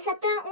17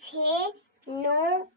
6, 9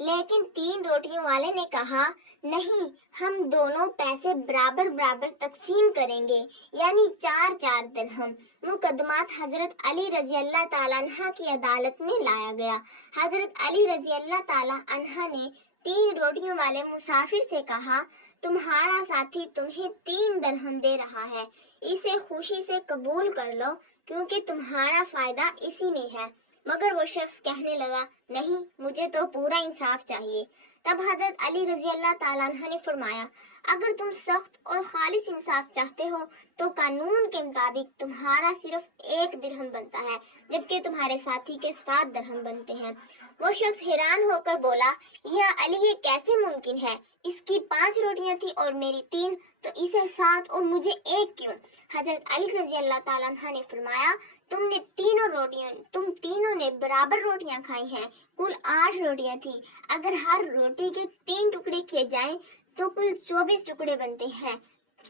لیکن 3 روٹیوں والے نے کہا نہیں، ہم دونوں پیسے برابر برابر تقسیم کریں گے، یعنی 4 درہم۔ مقدمات حضرت علی رضی اللہ تعالیٰ عنہ کی عدالت میں لایا گیا۔ حضرت علی رضی اللہ تعالیٰ عنہ نے 3 روٹیوں والے مسافر سے کہا تمہارا ساتھی تمہیں 3 درہم دے رہا ہے، اسے خوشی سے قبول کر لو کیونکہ تمہارا فائدہ اسی میں ہے۔ مگر وہ شخص کہنے لگا نہیں، مجھے تو پورا انصاف چاہیے۔ تب حضرت علی رضی اللہ تعالیٰ عنہ نے فرمایا اگر تم سخت اور خالص انصاف چاہتے ہو تو قانون کے مطابق تمہارا صرف 1 درہم بنتا ہے، جبکہ تمہارے ساتھی کے 7 درہم بنتے ہیں۔ وہ شخص حیران ہو کر بولا یا علی، یہ کیسے ممکن ہے؟ اس کی 5 روٹیاں تھیں اور میری 3، تو اسے 7 اور مجھے 1 کیوں؟ حضرت علی رضی اللہ تعالیٰ عنہ نے فرمایا تم تینوں نے برابر روٹیاں کھائی ہیں، کل 8 روٹیاں تھیں۔ اگر ہر روٹی کے 3 ٹکڑے کیے جائیں تو کل 24 ٹکڑے بنتے ہیں۔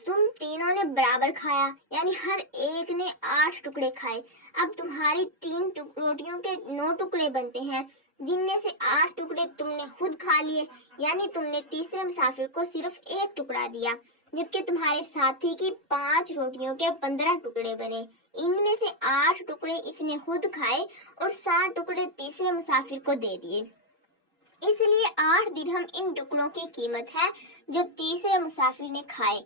تم تینوں نے برابر کھایا، یعنی ہر ایک نے 8 ٹکڑے کھائے۔ اب تمہاری 3 روٹیوں کے 9 ٹکڑے بنتے ہیں، جن میں سے 8 ٹکڑے تم نے خود کھا لیے، یعنی تم نے تیسرے مسافر کو صرف 1 ٹکڑا دیا، جبکہ تمہارے ساتھی کی 5 روٹیوں کے 15 ٹکڑے بنے۔ ان میں سے 8 ٹکڑے اس نے خود کھائے اور 7 ٹکڑے تیسرے مسافر کو دے دیے۔ اس لیے 8 درہم ان ٹکڑوں کی قیمت ہے جو تیسرے مسافر نے کھائے۔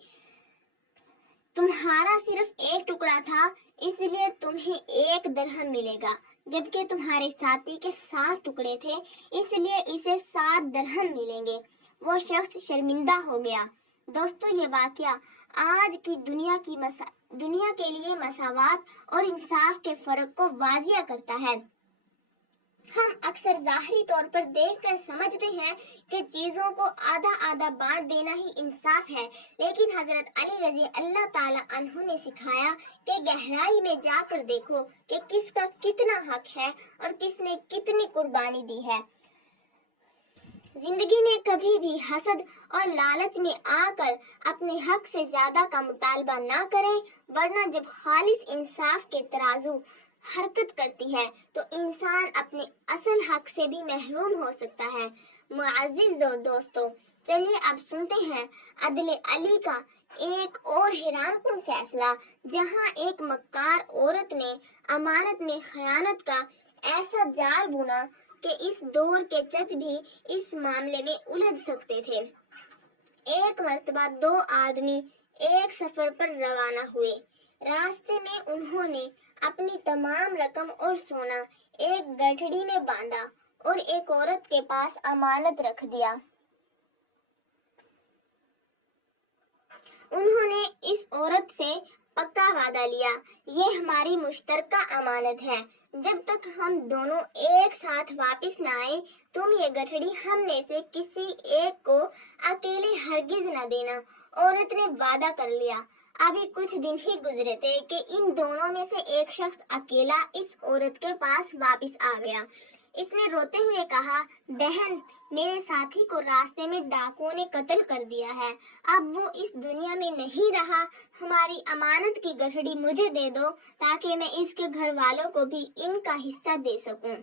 تمہارا صرف 1 ٹکڑا تھا، اس لیے تمہیں 1 درہم ملے گا، جبکہ تمہارے ساتھی کے 7 ٹکڑے تھے، اس لیے اسے 7 درہم ملیں گے۔ وہ شخص شرمندہ ہو گیا۔ دوستو، یہ واقعہ آج کی دنیا کے لیے مساوات اور انصاف کے فرق کو واضح کرتا ہے۔ ہم اکثر ظاہری طور پر دیکھ کر سمجھتے ہیں کہ چیزوں کو آدھا آدھا بانٹ دینا ہی انصاف ہے، لیکن حضرت علی رضی اللہ تعالیٰ عنہ نے سکھایا کہ گہرائی میں جا کر دیکھو کہ کس کا کتنا حق ہے اور کس نے کتنی قربانی دی ہے۔ زندگی میں کبھی بھی حسد اور لالچ میں آ کر اپنے حق سے زیادہ کا مطالبہ نہ کریں، ورنہ جب خالص انصاف کے ترازو حرکت کرتی ہے تو انسان اپنے اصل حق سے بھی محروم ہو سکتا ہے۔ معزز دوستو، چلیے اب سنتے ہیں عدل علی کا ایک اور حیران کن فیصلہ، جہاں ایک مکار عورت نے امانت میں خیانت کا ایسا جال بنا کہ اس دور کے جج بھی اس معاملے میں الجھ سکتے تھے۔ ایک مرتبہ 2 آدمی ایک سفر پر روانہ ہوئے۔ راستے میں انہوں نے اپنی تمام رقم اور سونا ایک گٹھڑی میں باندھا اور ایک عورت کے پاس امانت رکھ دیا۔ انہوں نے اس عورت سے پکا وعدہ لیا، یہ ہماری مشترکہ امانت ہے، جب تک ہم دونوں ایک ساتھ واپس نہ آئیں تم یہ گٹھڑی ہم میں سے کسی ایک کو اکیلے ہرگز نہ دینا۔ عورت نے وعدہ کر لیا۔ ابھی کچھ دن ہی گزرے تھے کہ ان دونوں میں سے ایک شخص اکیلا اس عورت کے پاس واپس آ گیا۔ اس نے روتے ہوئے کہا بہن، میرے ساتھی کو راستے میں ڈاکوؤں نے قتل کر دیا ہے، اب وہ اس دنیا میں نہیں رہا، ہماری امانت کی گٹھڑی مجھے دے دو تاکہ میں اس کے گھر والوں کو بھی ان کا حصہ دے سکوں۔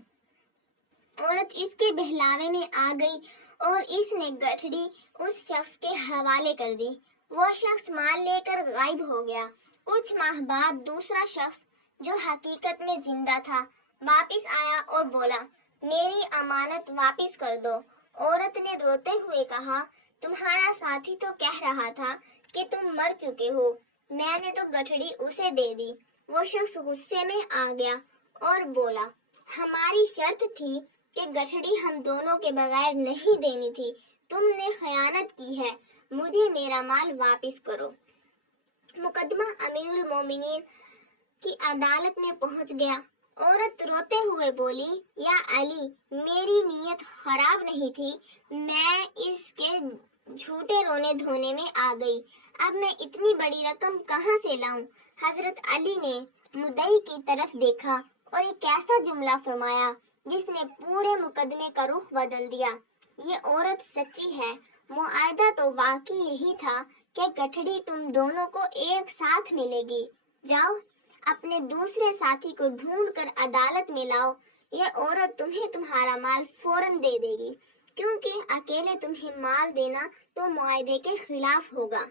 عورت اس کے بہلاوے میں آ گئی اور اس نے گٹھڑی اس شخص کے حوالے کر دی۔ وہ شخص مال لے کر غائب ہو گیا۔ کچھ ماہ بعد دوسرا شخص جو حقیقت میں زندہ تھا واپس آیا اور بولا میری امانت واپس کر دو۔ عورت نے روتے ہوئے کہا تمہارا ساتھی تو کہہ رہا تھا کہ تم مر چکے ہو، میں نے تو گٹھڑی اسے دے دی۔ وہ شخص غصے میں آ گیا اور بولا ہماری شرط تھی کہ گٹھڑی ہم دونوں کے بغیر نہیں دینی تھی، تم نے خیانت کی ہے، مجھے میرا مال واپس کرو۔ مقدمہ امیر المومنین کی عدالت میں پہنچ گیا۔ عورت روتے ہوئے بولی یا علی، میری نیت خراب نہیں تھی، میں اس کے جھوٹے رونے دھونے میں آ گئی، اب میں اتنی بڑی رقم کہاں سے لاؤں؟ حضرت علی نے مدعی کی طرف دیکھا اور ایک ایسا جملہ فرمایا جس نے پورے مقدمے کا رخ بدل دیا، یہ عورت سچی ہے۔ معاہدہ تو واقعی یہی تھا کہ گٹھڑی تم دونوں کو ایک ساتھ ملے گی، جاؤ اپنے دوسرے ساتھی کو ڈھونڈ کر عدالت میں لاؤ، یہ عورت تمہیں تمہارا مال فوراً دے دے گی۔ کیونکہ اکیلے تمہیں مال دینا تو معاہدے کے خلاف ہوگا۔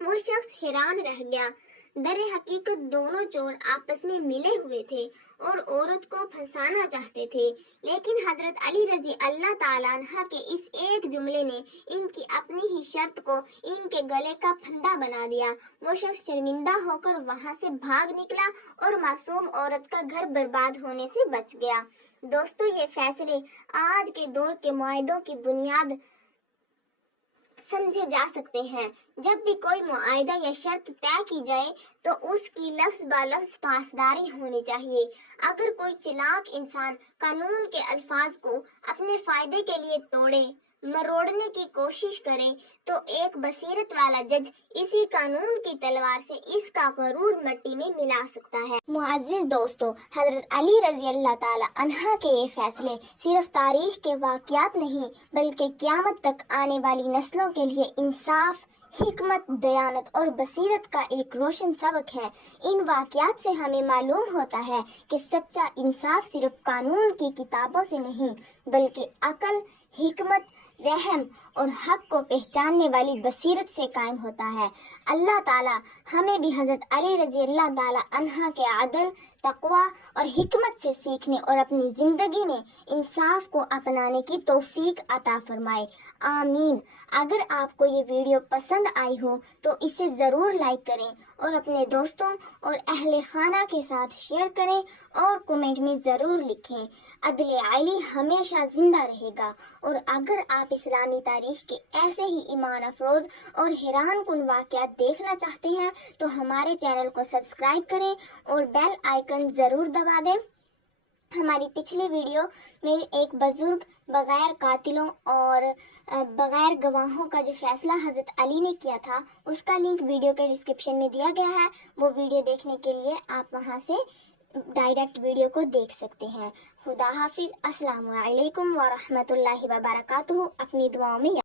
وہ شخص حیران رہ گیا۔ در حقیقت دونوں چور آپس میں ملے ہوئے تھے اور عورت کو پھنسانا چاہتے تھے، لیکن حضرت علی رضی اللہ تعالیٰ عنہ کے اس ایک جملے نے ان کی اپنی ہی شرط کو ان کے گلے کا پھندا بنا دیا۔ وہ شخص شرمندہ ہو کر وہاں سے بھاگ نکلا اور معصوم عورت کا گھر برباد ہونے سے بچ گیا۔ دوستو، یہ فیصلے آج کے دور کے معاہدوں کی بنیاد سمجھے جا سکتے ہیں۔ جب بھی کوئی معاہدہ یا شرط طے کی جائے تو اس کی لفظ با لفظ پاسداری ہونی چاہیے۔ اگر کوئی چلاک انسان قانون کے الفاظ کو اپنے فائدے کے لیے توڑے مروڑنے کی کوشش کرے تو ایک بصیرت والا جج اسی قانون کی تلوار سے اس کا غرور مٹی میں ملا سکتا ہے۔ معزز دوستو، حضرت علی رضی اللہ تعالی عنہ کے یہ فیصلے صرف تاریخ کے واقعات نہیں بلکہ قیامت تک آنے والی نسلوں کے لیے انصاف، حکمت، دیانت اور بصیرت کا ایک روشن سبق ہے۔ ان واقعات سے ہمیں معلوم ہوتا ہے کہ سچا انصاف صرف قانون کی کتابوں سے نہیں بلکہ عقل، حکمت، رحم اور حق کو پہچاننے والی بصیرت سے قائم ہوتا ہے۔ اللہ تعالیٰ ہمیں بھی حضرت علی رضی اللہ تعالیٰ عنہ کے عدل، تقوی اور حکمت سے سیکھنے اور اپنی زندگی میں انصاف کو اپنانے کی توفیق عطا فرمائے، آمین۔ اگر آپ کو یہ ویڈیو پسند آئی ہو تو اسے ضرور لائک کریں اور اپنے دوستوں اور اہل خانہ کے ساتھ شیئر کریں اور کمنٹ میں ضرور لکھیں۔ عدل علی ہمیشہ زندہ رہے گا۔ اور اگر آپ اسلامی تاریخ کے ایسے ہی ایمان افروز اور حیران کن واقعات دیکھنا چاہتے ہیں تو ہمارے چینل کو سبسکرائب کریں اور بیل آئیکن ضرور دبا دیں۔ ہماری پچھلی ویڈیو میں ایک بزرگ بغیر قاتلوں اور بغیر گواہوں کا جو فیصلہ حضرت علی نے کیا تھا اس کا لنک ویڈیو کے ڈسکرپشن میں دیا گیا ہے۔ وہ ویڈیو دیکھنے کے لیے آپ وہاں سے ڈائریکٹ ویڈیو کو دیکھ سکتے ہیں۔ خدا حافظ۔ السلام علیکم ورحمۃ اللہ وبرکاتہ۔ اپنی دعاؤں میں یاد